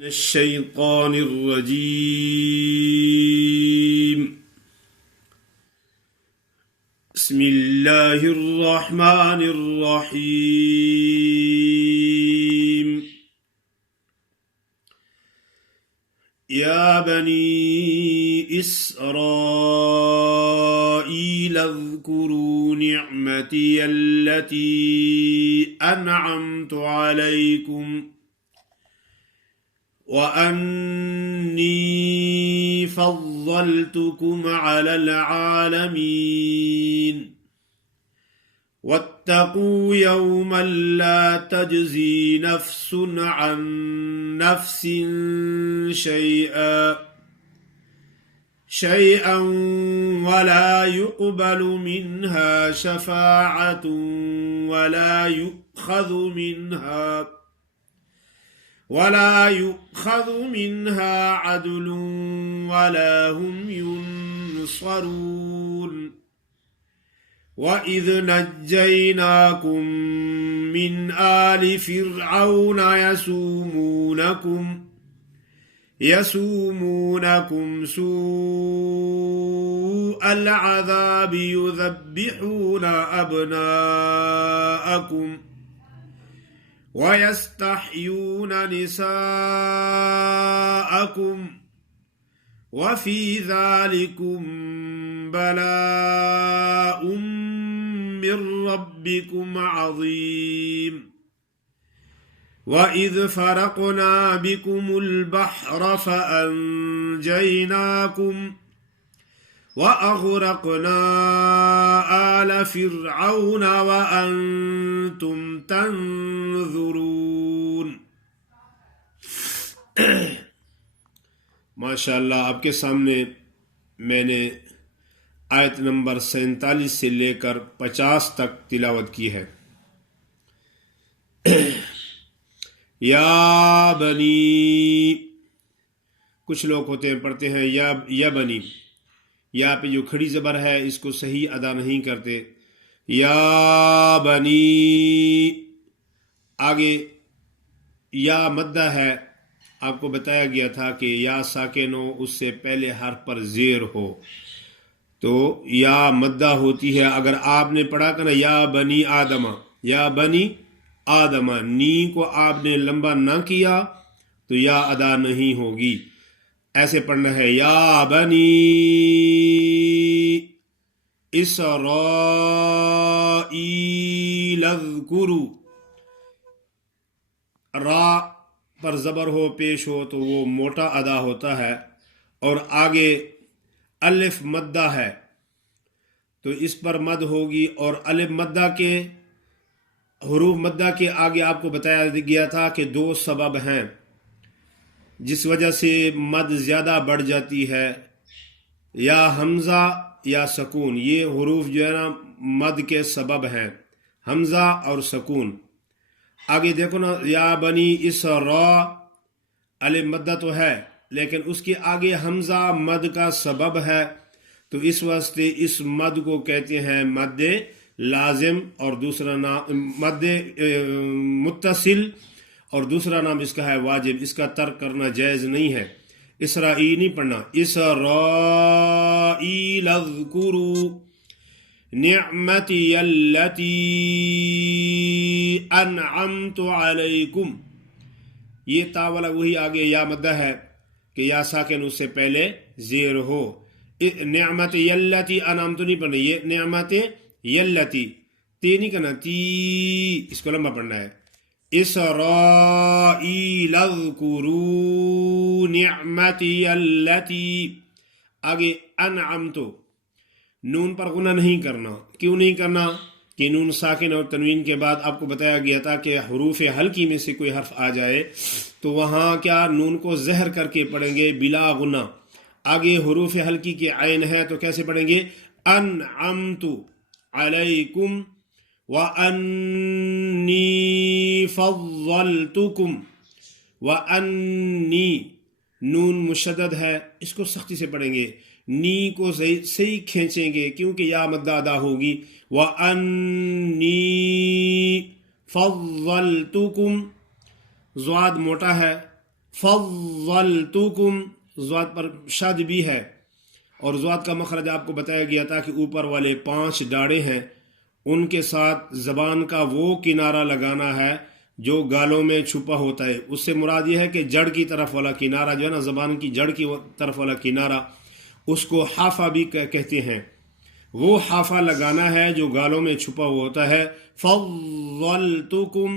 الشيطان الرجيم. بسم الله الرحمن الرحيم. يا بني إسرائيل اذكروا نعمتي التي أنعمت عليكم وأني فضلتكم على العالمين واتقوا يوما لا تجزي نفس عن نفس شيئا ولا يقبل منها شفاعة ولا يؤخذ منها عدل ولا هم ينصرون. وإذ نجيناكم من آل فرعون يسومونكم سوء العذاب يذبحون أبناءكم ويستحيون نساءكم وفي ذلكم بلاء من ربكم عظيم. وإذ فرقنا بكم البحر فأنجيناكم وأغرقنا آل فرعون وأنتم تنظرون. ماشاءاللہ آپ کے سامنے میں نے آیت نمبر 47 سے لے کر 50 تک تلاوت کی ہے. یا بنی، کچھ لوگ ہوتے ہیں پڑھتے ہیں یا بنی، یا پہ جو کھڑی زبر ہے اس کو صحیح ادا نہیں کرتے. یا بنی، آگے یا مدہ ہے. آپ کو بتایا گیا تھا کہ یا ساکن ہو، اس سے پہلے حرف پر زیر ہو تو یا مدہ ہوتی ہے. اگر آپ نے پڑھا کہ نا یا بنی آدم، یا بنی آدم، نی کو آپ نے لمبا نہ کیا تو یا ادا نہیں ہوگی. ایسے پڑھنا ہے یا بنی اسرائیل اذکروا. را پر زبر ہو پیش ہو تو وہ موٹا ادا ہوتا ہے، اور آگے الف مدہ ہے تو اس پر مد ہوگی. اور الف مدہ کے حروف مدہ کے آگے آپ کو بتایا گیا تھا کہ 2 سبب ہیں جس وجہ سے مد زیادہ بڑھ جاتی ہے، یا حمزہ یا سکون. یہ حروف جو ہے نا مد کے سبب ہیں، حمزہ اور سکون. آگے دیکھو نا یا بنی اسرا، الف مدہ تو ہے لیکن اس کے آگے حمزہ مد کا سبب ہے، تو اس واسطے اس مد کو کہتے ہیں مد لازم، اور دوسرا نام مد متصل، اور دوسرا نام اس کا ہے واجب. اس کا ترک کرنا جائز نہیں ہے. اسرائیل نہیں پڑھنا، اسرائیل اذکروا نعمتی التی انعمت علیکم. یہ تا والا وہی آگے یا مدہ ہے کہ یا ساکن اس سے پہلے زیر ہو. نعمت یلتی انعمت نہیں پڑھنا، یہ نعمت یلتی، تی نہیں کرنا، تی اس کو لمبا پڑھنا ہے. اسرائیل اذکروا نعمتی التی، آگے انعمت، نون پر غنہ نہیں کرنا. کیوں نہیں کرنا؟ کہ نون ساکن اور تنوین کے بعد آپ کو بتایا گیا تھا کہ حروف حلقی میں سے کوئی حرف آ جائے تو وہاں کیا نون کو زہر کر کے پڑھیں گے بلا غنہ. آگے حروف حلقی کے عین ہے تو کیسے پڑھیں گے؟ انعمت علیکم وانی فضلتکم. وانی، نون مشدد ہے، اس کو سختی سے پڑھیں گے. نی کو صحیح کھینچیں گے کیونکہ یا مدہ ادا ہوگی. وَأَنِّي فَضَّلْتُكُمْ، زواد موٹا ہے، فضلتکم ضاد پر شد بھی ہے، اور ضاد کا مخرج آپ کو بتایا گیا تھا کہ اوپر والے 5 ڈاڑے ہیں، ان کے ساتھ زبان کا وہ کنارہ لگانا ہے جو گالوں میں چھپا ہوتا ہے۔ اس سے مراد یہ ہے کہ جڑ کی طرف والا کنارہ جو ہے نا، زبان کی جڑ کی طرف والا کنارہ، اس کو حافہ بھی کہتے ہیں، وہ حافہ لگانا ہے جو گالوں میں چھپا ہوا ہوتا ہے۔ فضلتکم،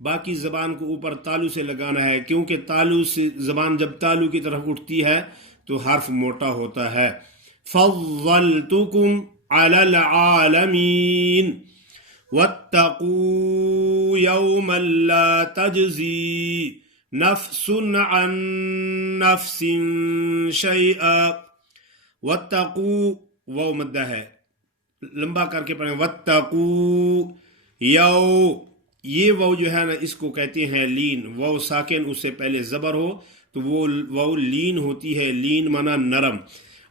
باقی زبان کو اوپر تالو سے لگانا ہے، کیونکہ تالو سے زبان جب تالو کی طرف اٹھتی ہے تو حرف موٹا ہوتا ہے۔ فضلتکم علی العالمین واتقوا یوما لا تجزی نفس عن نفس شیئا۔ واتقوا، وہ مدہ ہے، لمبا کر کے پڑھیں، واتقوا یو، یہ وہ جو ہے نا اس کو کہتے ہیں لین، وہ ساکن اس سے پہلے زبر ہو تو وہ لین ہوتی ہے، لین مانا نرم،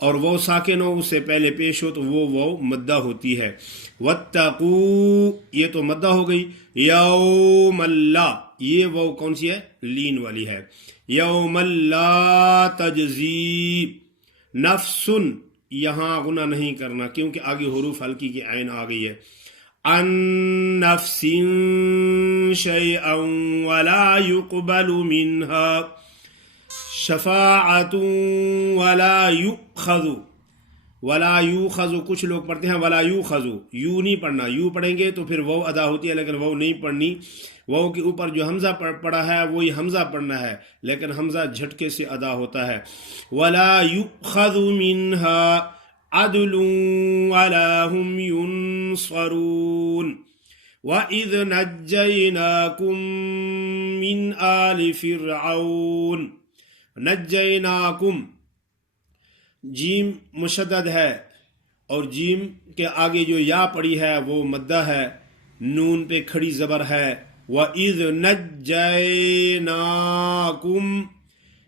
اور وہ ساکن ہو اس سے پہلے پیش ہو تو وہ مدہ ہوتی ہے۔ واتقوا، یہ تو مدہ ہو گئی، یوم اللہ، یہ وہ کون سی ہے؟ لین والی ہے۔ یوم اللہ تجزی نفس، یہاں غنہ نہیں کرنا کیونکہ آگے حروف ہلکی کی عین آ گئی ہے۔ عن نفس شیئا ولا يقبل منها شفاعت ولا یؤخذ، ولا یؤخذ کچھ لوگ پڑھتے ہیں ولا یؤخذ، یوں نہیں پڑھنا، یوں پڑھیں گے تو پھر وہ ادا ہوتی ہے، لیکن وہ نہیں پڑھنی، وہ کے اوپر جو حمزہ پڑا ہے وہی حمزہ پڑھنا ہے، لیکن حمزہ جھٹکے سے ادا ہوتا ہے۔ ولا یؤخذ منها عدل ولا هم ينصرون وَإِذْ نَجَّيْنَاكُمْ مِنْ آلِ فِرْعَوْنَ، نجیناکم، جیم مشدد ہے اور جیم کے آگے جو یا پڑی ہے وہ مدہ ہے، نون پہ کھڑی زبر ہے۔ وَإِذْ نَجَّيْنَاكُمْ،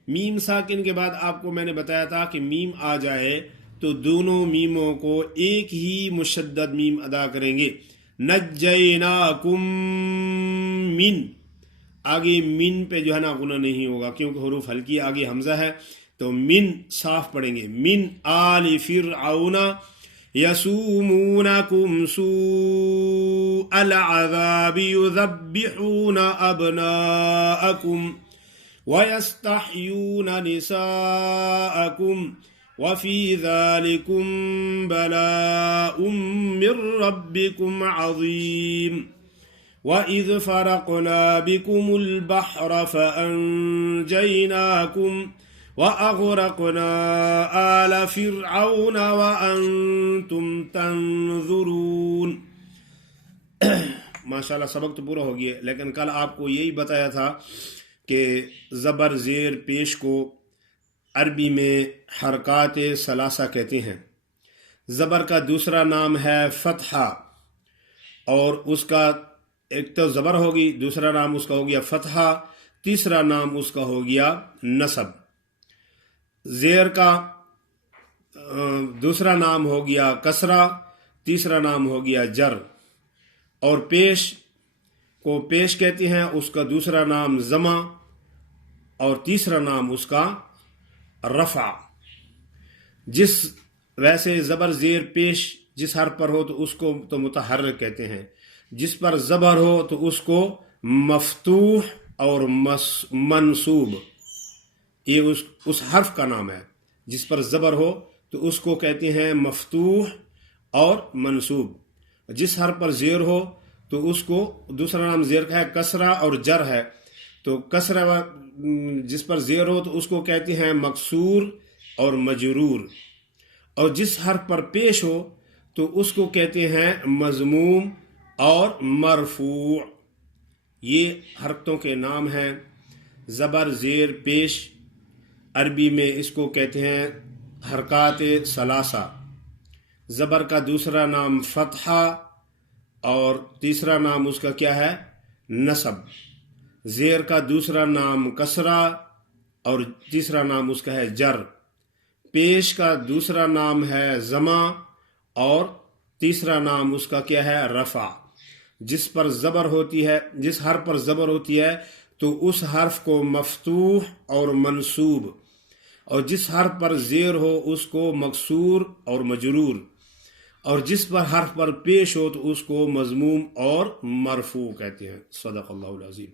میم ساکن کے بعد آپ کو میں نے بتایا تھا کہ میم آ جائے تو دونوں میموں کو ایک ہی مشدد میم ادا کریں گے۔ نجیناکم من، آگے من پہ جو ہے نا غنہ نہیں ہوگا کیونکہ حروف ہلکی، آگے حمزہ ہے تو من صاف پڑھیں گے۔ من آل فرعون یسومونکم سوء العذاب یذبحون ابناءکم ویستحیون نساءکم وفی ذالکم بلاء من ربکم عظیم۔ وَإِذْ فَرَقْنَا بِكُمُ الْبَحْرَ فَأَنْجَيْنَاكُمْ وَأَغْرَقْنَا آلَ فِرْعَوْنَ وَأَنْتُمْ تَنْظُرُونَ۔ ماشاءاللہ سبق تو پورا ہو گیا، لیکن کل آپ کو یہی بتایا تھا کہ زبر زیر پیش کو عربی میں حرکات ثلاثہ کہتے ہیں۔ زبر کا دوسرا نام ہے فتحہ، اور اس کا ایک تو زبر ہوگی، دوسرا نام اس کا ہو گیا فتحہ، تیسرا نام اس کا ہو گیا نصب۔ زیر کا دوسرا نام ہو گیا کسرہ، تیسرا نام ہو گیا جر، اور پیش کو پیش کہتے ہیں، اس کا دوسرا نام ضمہ اور تیسرا نام اس کا رفع۔ جس ویسے زبر زیر پیش جس حرف پر ہو تو اس کو تو متحرک کہتے ہیں، جس پر زبر ہو تو اس کو مفتوح اور منصوب، یہ اس حرف کا نام ہے۔ جس پر زبر ہو تو اس کو کہتے ہیں مفتوح اور منصوب، جس حرف پر زیر ہو تو اس کو دوسرا نام زیر کا ہے کسرہ اور جر ہے، تو کسرہ جس پر زیر ہو تو اس کو کہتے ہیں مکسور اور مجرور، اور جس حرف پر پیش ہو تو اس کو کہتے ہیں مضموم اور مرفوع۔ یہ حرکتوں کے نام ہیں۔ زبر زیر پیش عربی میں اس کو کہتے ہیں حرکات ثلاثہ۔ زبر کا دوسرا نام فتحہ اور تیسرا نام اس کا کیا ہے؟ نصب۔ زیر کا دوسرا نام کسرہ اور تیسرا نام اس کا ہے جر۔ پیش کا دوسرا نام ہے ضمہ اور تیسرا نام اس کا کیا ہے؟ رفع۔ جس پر زبر ہوتی ہے، جس حرف پر زبر ہوتی ہے تو اس حرف کو مفتوح اور منصوب، اور جس حرف پر زیر ہو اس کو مکسور اور مجرور، اور جس پر حرف پر پیش ہو تو اس کو مضموم اور مرفوع کہتے ہیں۔ صدق اللہ العظیم۔